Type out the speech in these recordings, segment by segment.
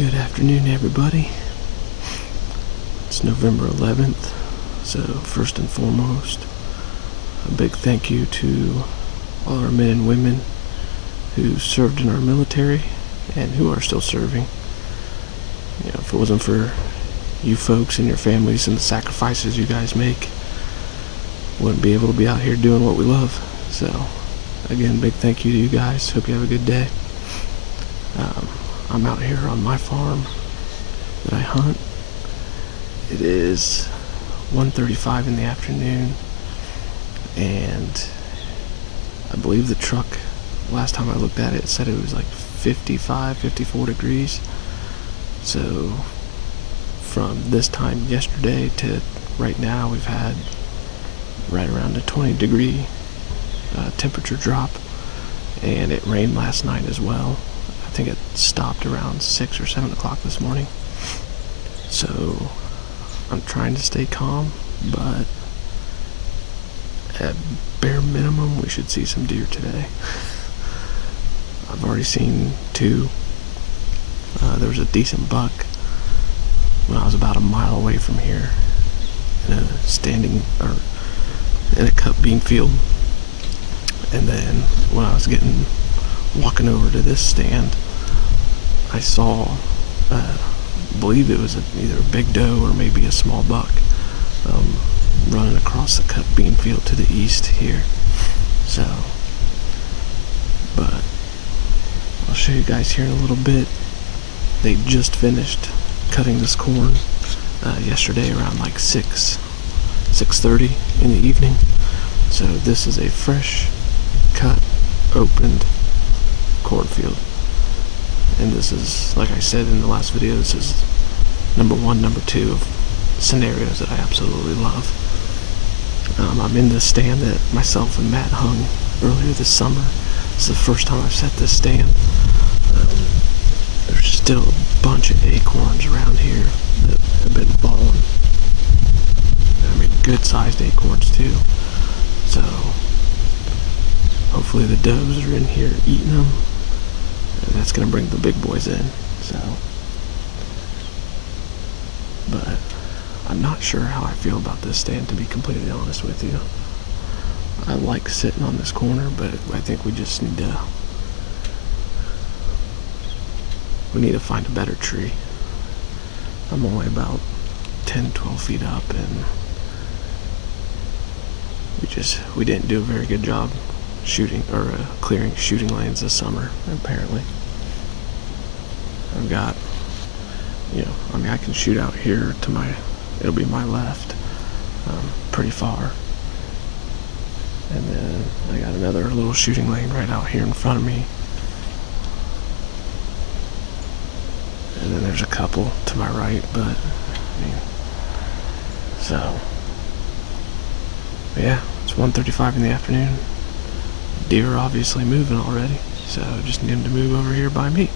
Good afternoon, everybody. It's November 11th, so first and foremost, a big thank you to all our men and women who served in our military and who are still serving. You know, if it wasn't for you folks and your families and the sacrifices you guys make, wouldn't be able to be out here doing what we love. So, again, big thank you to you guys. Hope you have a good day. I'm out here on my farm that I hunt. It is 1:35 in the afternoon, and I believe the truck, last time I looked at it, said it was like 55, 54 degrees. So from this time yesterday to right now, we've had right around a 20-degree temperature drop, and it rained last night as well. I think it stopped around 6 or 7 o'clock this morning. So I'm trying to stay calm, but at bare minimum we should see some deer today. I've already seen 2. There was a decent buck when I was about a mile away from here in a cut bean field. And then when I was walking over to this stand, I saw, I believe it was either a big doe or maybe a small buck running across the cut bean field to the east here. So, but I'll show you guys here in a little bit. They just finished cutting this corn yesterday around like 6:30 in the evening. So this is a fresh cut, opened cornfield. And this is, like I said in the last video, this is number 1, number 2 of scenarios that I absolutely love. I'm in this stand that myself and Matt hung earlier this summer. This is the first time I've set this stand. There's still a bunch of acorns around here that have been falling. I mean, good sized acorns too. So hopefully the does are in here eating them, and that's gonna bring the big boys in. So, but I'm not sure how I feel about this stand, to be completely honest with you. I like sitting on this corner, but I think we just need to find a better tree. I'm only about 10-12 feet up, and we didn't do a very good job shooting or clearing shooting lanes this summer, apparently. I've got, I can shoot out here to it'll be my left, pretty far. And then I got another little shooting lane right out here in front of me. And then there's a couple to my right, but, yeah, it's 1:35 in the afternoon. Deer are obviously moving already, so just need them to move over here by me.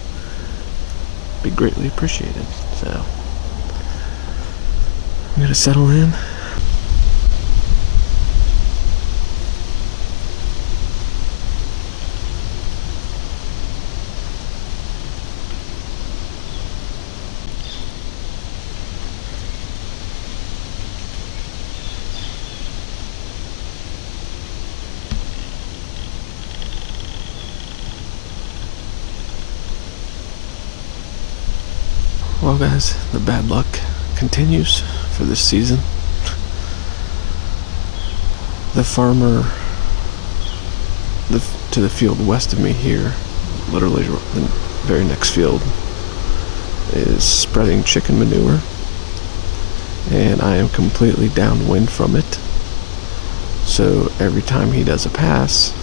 Be greatly appreciated. So I'm gonna settle in. Well guys, the bad luck continues for this season. The farmer to the field west of me here, literally the very next field, is spreading chicken manure, and I am completely downwind from it. So every time he does a pass,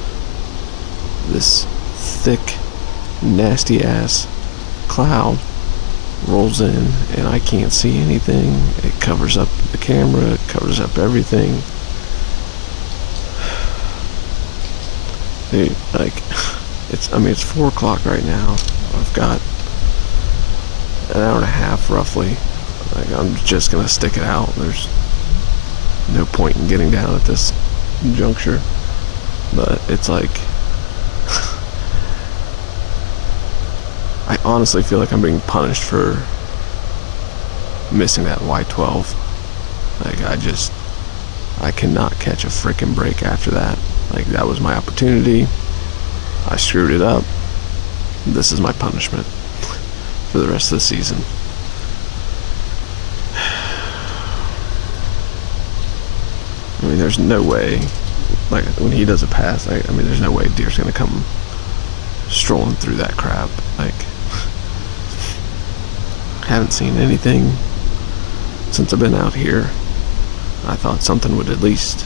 this thick, nasty ass cloud rolls in, and I can't see anything. It covers up the camera, it covers up everything. Dude, it's 4 o'clock right now. I've got an hour and a half roughly. I'm just gonna stick it out. There's no point in getting down at this juncture, but it's like I honestly feel like I'm being punished for missing that Y12. Like, I cannot catch a freaking break after that. Like, that was my opportunity. I screwed it up. This is my punishment for the rest of the season. I mean, there's no way, like, when he does a pass, I mean, there's no way deer's gonna come strolling through that crap. Like, haven't seen anything since I've been out here. I thought something would at least,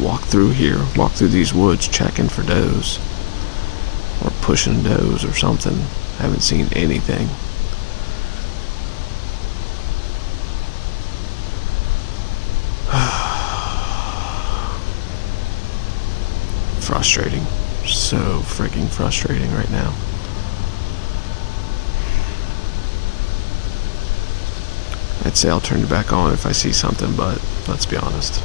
walk through here, walk through these woods checking for does, or pushing does or something. Haven't seen anything. Frustrating. So freaking frustrating right now. I'd say I'll turn it back on if I see something, but let's be honest.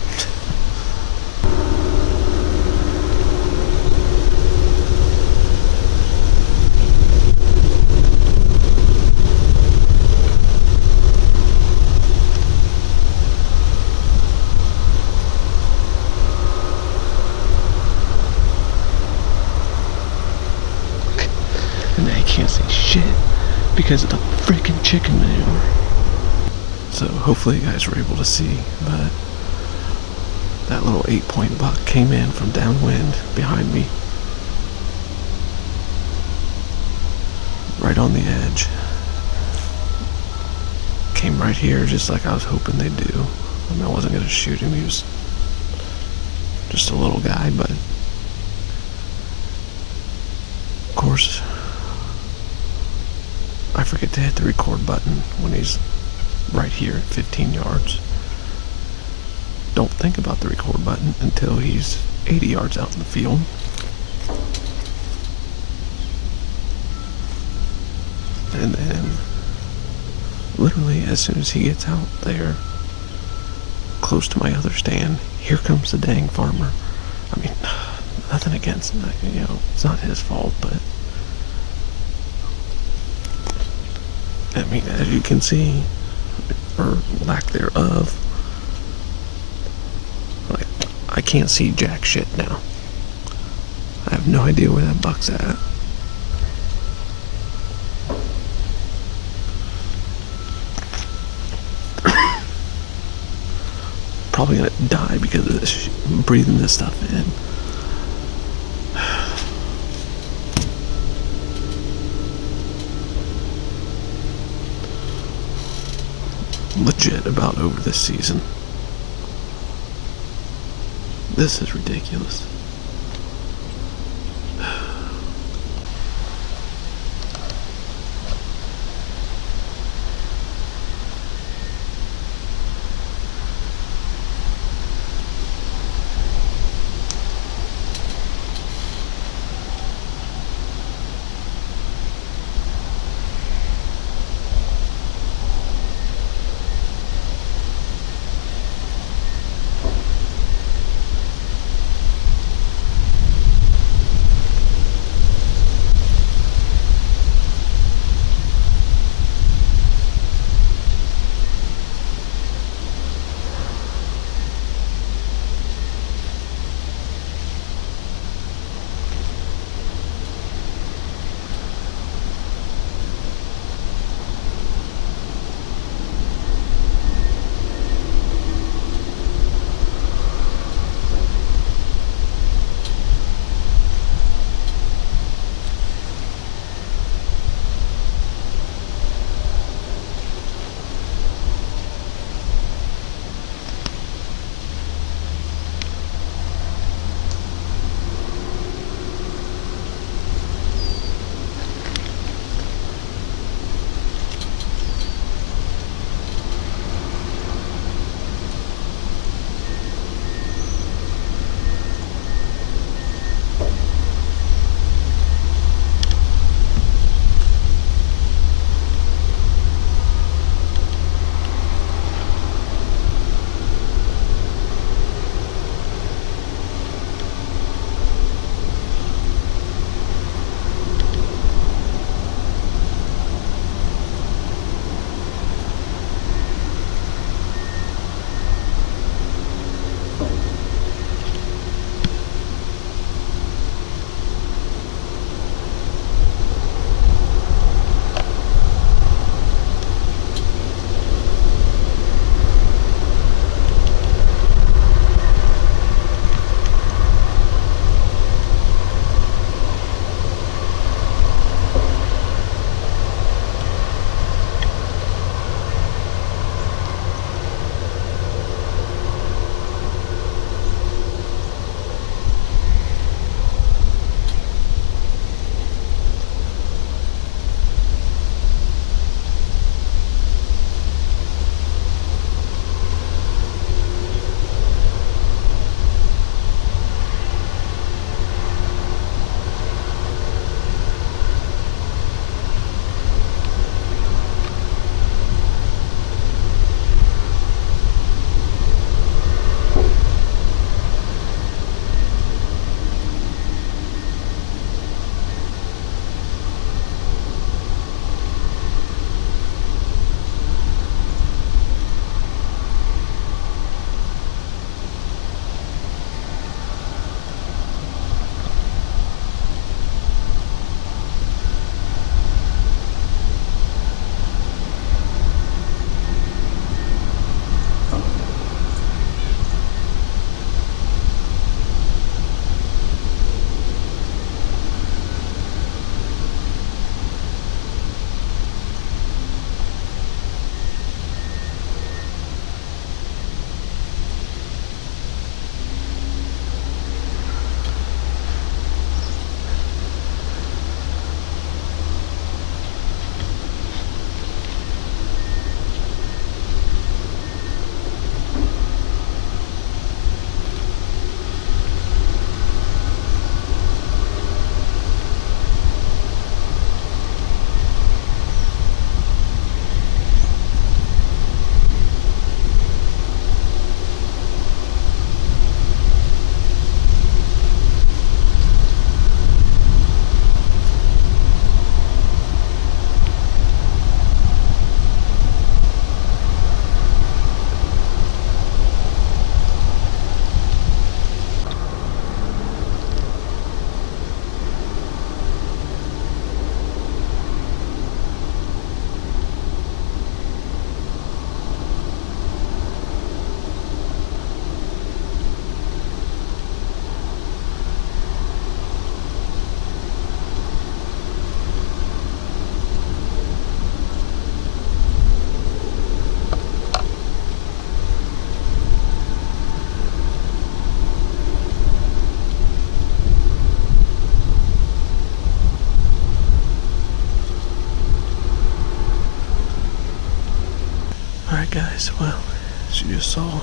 And they can't say shit because of the freaking chicken manure. So hopefully you guys were able to see, but that little 8-point buck came in from downwind behind me, right on the edge. Came right here just like I was hoping they'd do. I mean, I wasn't going to shoot him, he was just a little guy, but of course I forget to hit the record button when he's right here at 15 yards. Don't think about the record button until he's 80 yards out in the field. And then, literally, as soon as he gets out there, close to my other stand, here comes the dang farmer. I mean, nothing against him, it's not his fault, but I mean, as you can see, or lack thereof, like, I can't see jack shit now. I have no idea where that buck's at. Probably gonna die because of this, breathing this stuff in. Legit about over this season. This is ridiculous. guys, well, as you just saw,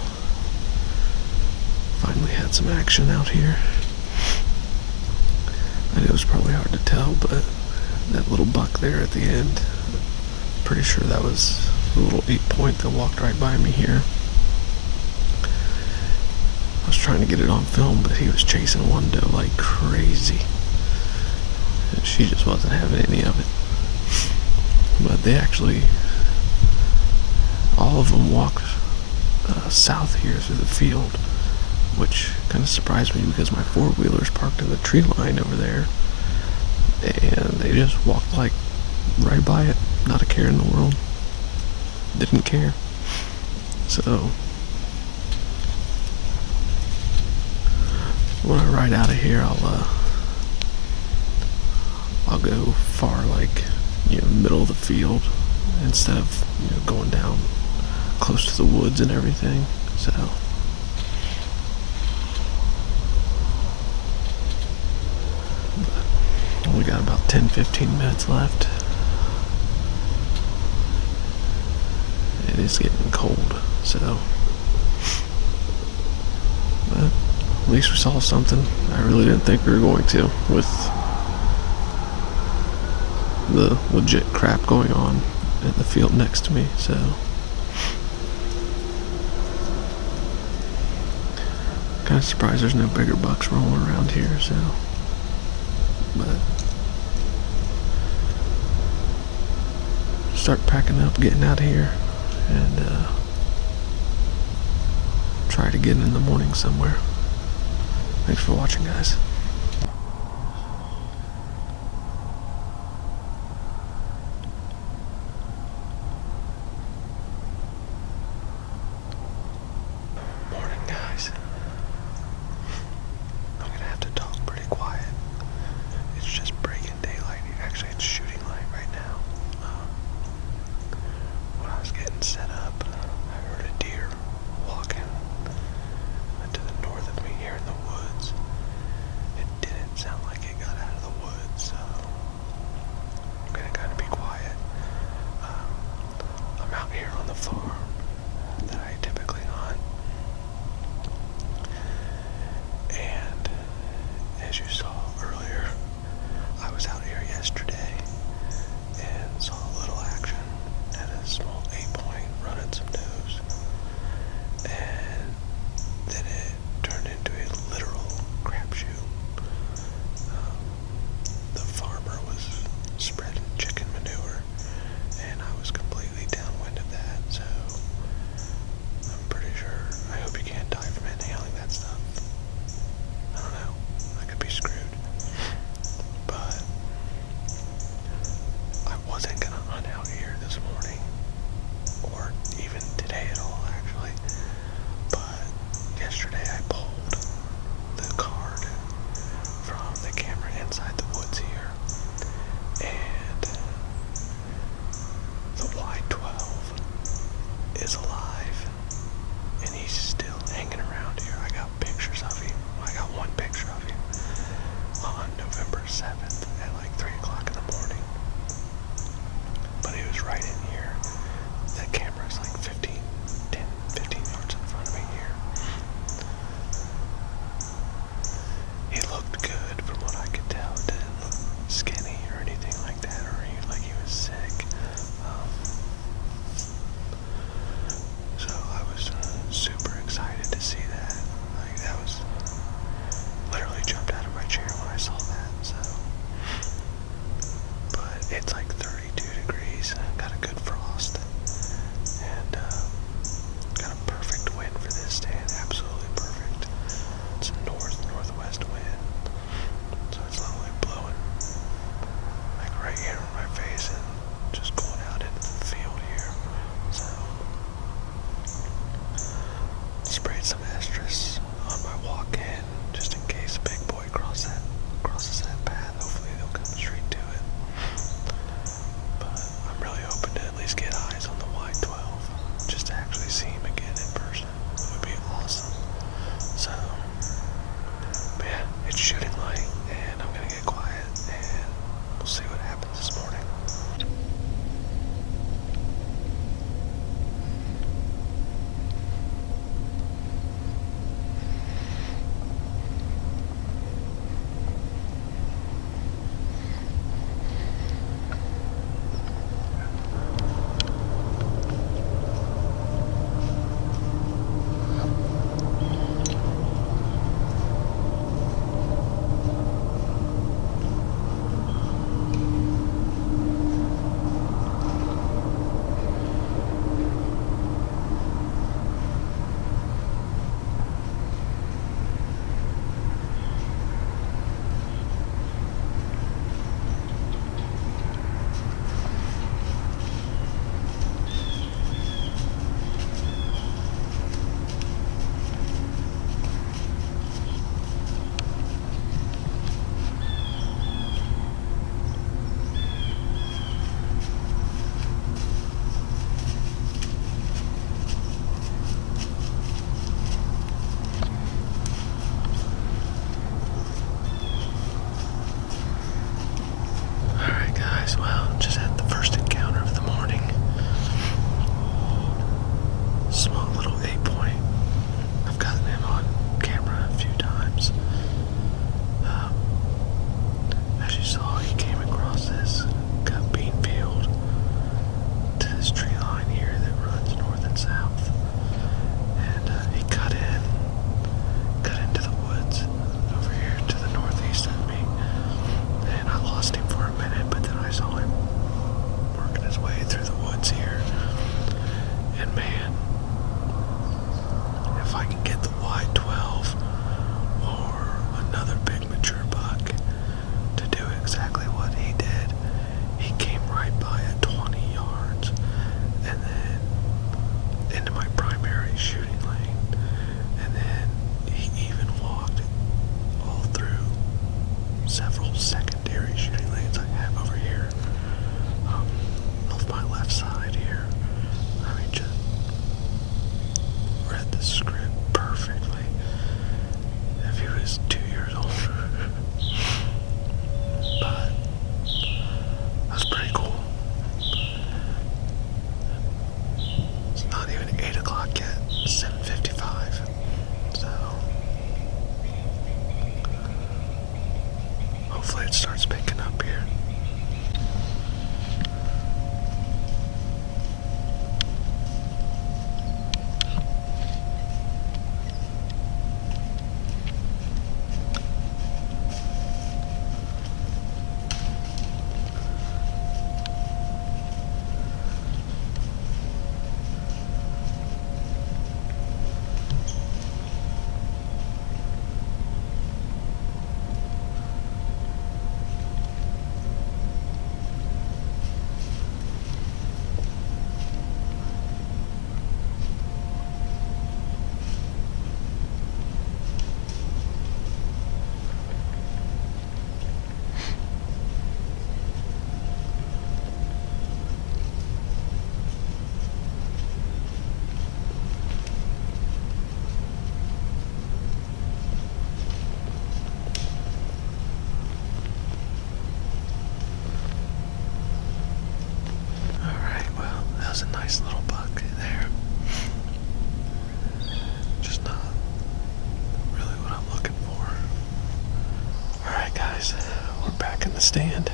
finally had some action out here. I know it was probably hard to tell, but that little buck there at the end, pretty sure that was the little 8-point that walked right by me here. I was trying to get it on film, but he was chasing one doe like crazy. And she just wasn't having any of it. But they actually, all of them walked south here through the field, which kind of surprised me because my four-wheeler's parked in the tree line over there. And they just walked like right by it, not a care in the world. Didn't care. So when I ride out of here, I'll go far, like, middle of the field instead of going down close to the woods and everything. So we got about 10-15 minutes left. It is getting cold, so but at least we saw something. I really didn't think we were going to, with the legit crap going on in the field next to me. So kind of surprised there's no bigger bucks rolling around here. So, but start packing up, getting out of here, and try to get in the morning somewhere. Thanks for watching, guys. Morning, guys. I'm gonna have to talk pretty quiet. It's just breaking daylight. Actually, it's shooting light right now. When I was getting set up, I heard a deer walking to the north of me here in the woods. It didn't sound like it got out of the woods, so I'm gonna kind of be quiet. I'm out here on the farm that I typically hunt, and as you saw earlier, I was out here yesterday and saw a little action at a small 8-point running some does, and then it turned into a literal crapshoot. The farmer was spreading chicken manure, and I was completely downwind of that, so I'm pretty sure, I hope you can't die from inhaling that stuff. I don't know, I could be screwed. But I wasn't gonna hunt out here this morning, or even today at all, actually. But yesterday I pulled the card from the camera inside the woods here, and the Y12 is alive, and he's still hanging around here. I got pictures of him. I got one picture of him on November 7th at like 3 o'clock in the morning. But he was right in here. That camera's like 15 yards in front of me here. He looked good from what I could tell. Didn't look skinny or anything like that, or like he was sick. So I was super excited to see that. Like, that was literally jumped out of my chair when I saw that. So, but it's like 32 degrees, got a good frost, and got a perfect wind for this day. Absolutely perfect. It's a northwest wind, so it's not only blowing like right here in my face and just going out into the field here. So sprayed some estrus on my walk in, just in case a big boy crosses that path. Hopefully they'll come straight to it. Well, just had the first encounter of the morning. Small little 8-point. I've gotten him on camera a few times. As you saw, he came across this cut bean field to this tree line here that runs north and south. And he cut into the woods over here to the northeast of me. And I lost him for a minute, but then I saw him working his way through the woods here. And man, if I can get the wide 12 or another big mature buck to do exactly what he did, he came right by at 20 yards and then into my primary shooting lane, and then he even walked all through several secondary shooting lanes I have over here, off my left side here. I mean, just read the script perfectly. If he was 2 years older. But that's pretty cool. It's not even 8 o'clock yet. It's 7:55. So hopefully it starts picking up here. That was a nice little buck there. Just not really what I'm looking for. Alright guys, we're back in the stand.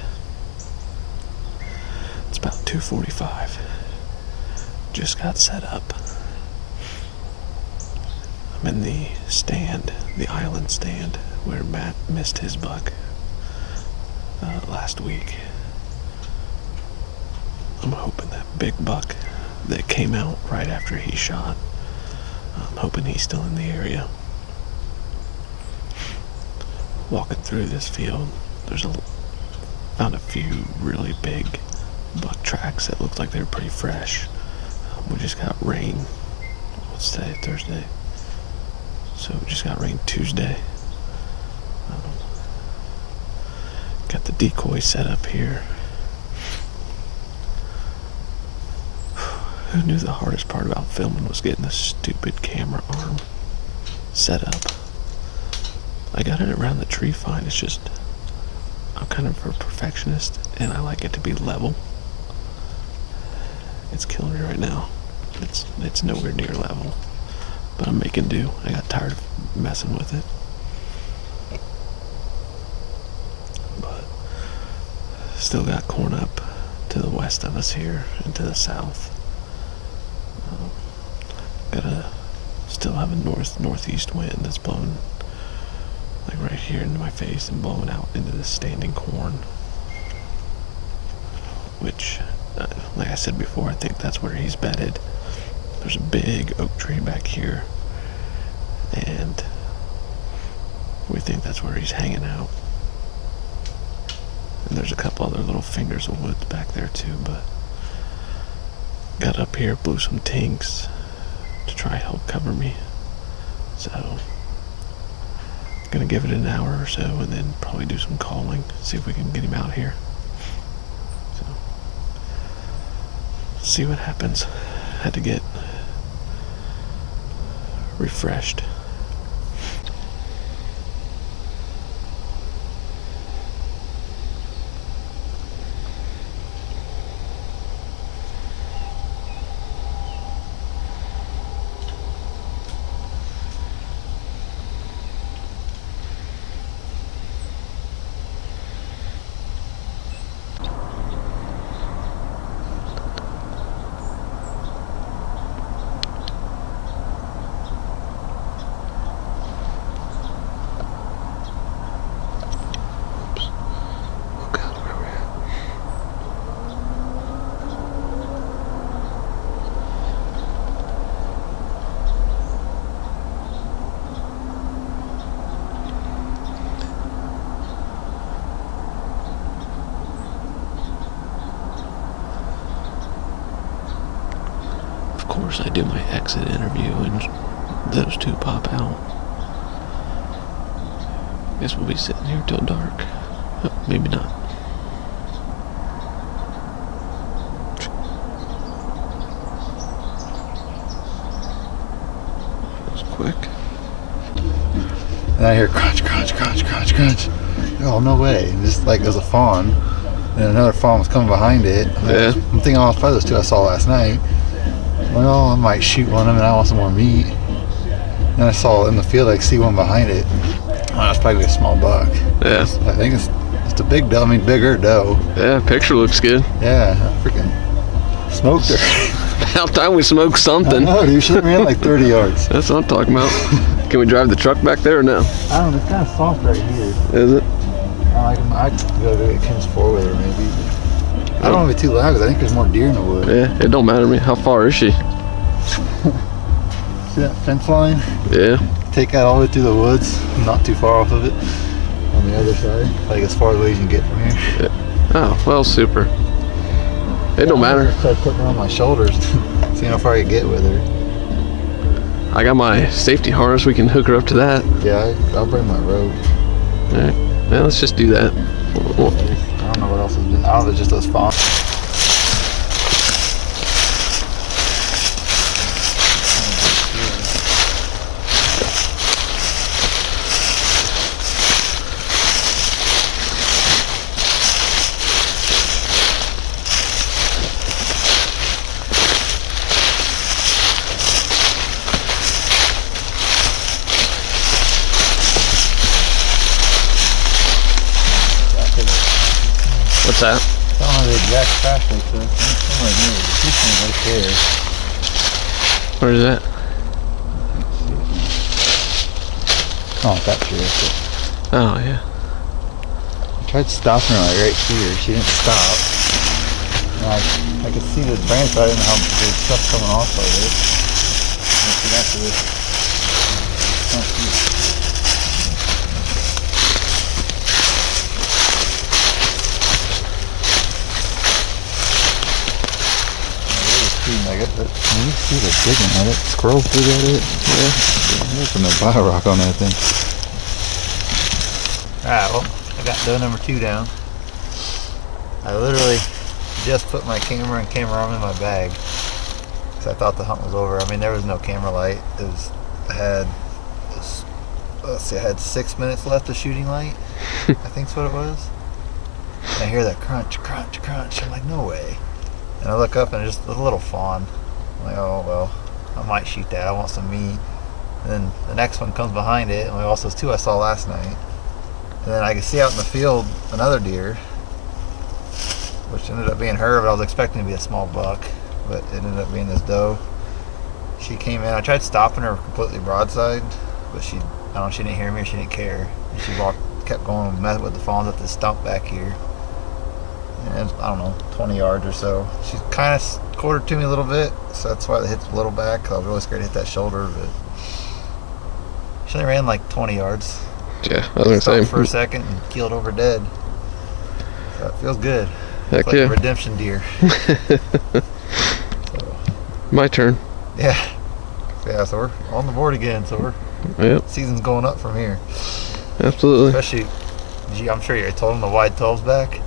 It's about 2:45. Just got set up. I'm in the stand, the island stand, where Matt missed his buck last week. I'm hoping that big buck that came out right after he shot, I'm hoping he's still in the area. Walking through this field, found a few really big buck tracks that looked like they were pretty fresh. We just got rain. What's today? Thursday. So we just got rain Tuesday. Got the decoy set up here. Who knew the hardest part about filming was getting the stupid camera arm set up? I got it around the tree fine. It's just, I'm kind of a perfectionist and I like it to be level. It's killing me right now. It's nowhere near level, but I'm making do. I got tired of messing with it. But still got corn up to the west of us here and to the south. Still have a northeast wind that's blowing like right here into my face and blowing out into the standing corn, which like I said before, I think that's where he's bedded. There's a big oak tree back here and we think that's where he's hanging out. And there's a couple other little fingers of woods back there too, but got up here, blew some tinks to try help cover me. So gonna give it an hour or so and then probably do some calling, see if we can get him out here. So see what happens. Had to get refreshed. of course, I do my exit interview and those two pop out. Guess we'll be sitting here till dark. Oh, maybe not. That was quick. And I hear crunch, crunch, crunch, crunch, crunch. Oh, no way. And just like there's a fawn. And another fawn was coming behind it. Yeah. I'm thinking, oh, it's probably those two I saw last night. Well, I might shoot one of them and I want some more meat. And I saw in the field, I see one behind it. Oh, it's probably a small buck. Yeah. I think it's a big doe. I mean, bigger doe. Yeah, picture looks good. Yeah, I freaking smoked her. About time we smoked something. No, dude, she ran like 30 yards. That's what I'm talking about. Can we drive the truck back there or no? I don't know, it's kind of soft right here. Is it? I could go to Ken's four with her maybe. I don't want to be too loud because I think there's more deer in the woods. Yeah, it don't matter to me. How far is she? See that fence line? Yeah. Take that all the way through the woods, not too far off of it. On the other side, like as far away as you can get from here. Yeah. Oh, well, super. It don't matter. Start putting her on my shoulders, seeing how far I can get with her. I got my safety harness. We can hook her up to that. Yeah, I'll bring my rope. All right. Well, let's just do that. I don't know what else has been. I don't know if it's just those fawns. What's that? I don't know the exact crash rate, so it's somewhere near it. This one's right there. Where is that? Oh, that tree right there. Oh, yeah. I tried stopping her like right here. She didn't stop. And I could see the branch, but I didn't know how the stuff coming off of it. Let's see after this. Oh, shoot. Like it, but when you see the digging at it, scroll through at it, yeah, there's some bio rock on that thing. Alright, well, I got doe number 2 down. I literally just put my camera and camera arm in my bag because I thought the hunt was over. I mean, there was no camera light. I had 6 minutes left of shooting light. I think's what it was. And I hear that crunch, crunch, crunch. I'm like, no way. And I look up and it's just a little fawn. I'm like, oh well, I might shoot that. I want some meat. And then the next one comes behind it, and also those two I saw last night. And then I could see out in the field another deer, which ended up being her, but I was expecting to be a small buck, but it ended up being this doe. She came in. I tried stopping her completely broadside, but she didn't hear me or she didn't care. And she kept going and messing with the fawns at this stump back here. And I don't know, 20 yards or so. She kind of quartered to me a little bit, so that's why the hit's a little back. 'Cause I was really scared to hit that shoulder, but she only ran like 20 yards. Yeah, I was gonna say. For a second and keeled over dead. So it feels good. Heck It's like yeah. a redemption deer. So, My turn. yeah. So we're on the board again. So Yep, season's going up from here. absolutely. Especially, I'm sure you told him the wide 12's back.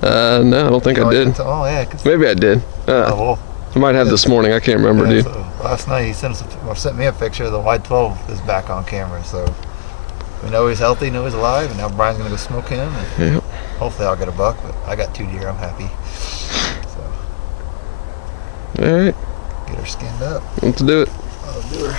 No, I don't think I did. Oh yeah. 'Cause, Maybe I did. well, I might have this morning. I can't remember, yeah, dude. so last night he sent me a picture. The wide 12 is back on camera, so we know he's healthy, know he's alive, and now Brian's gonna go smoke him. And Yep. hopefully I'll get a buck, but I got 2 deer. I'm happy. So All right, get her skinned up. let's do it. I'll do her.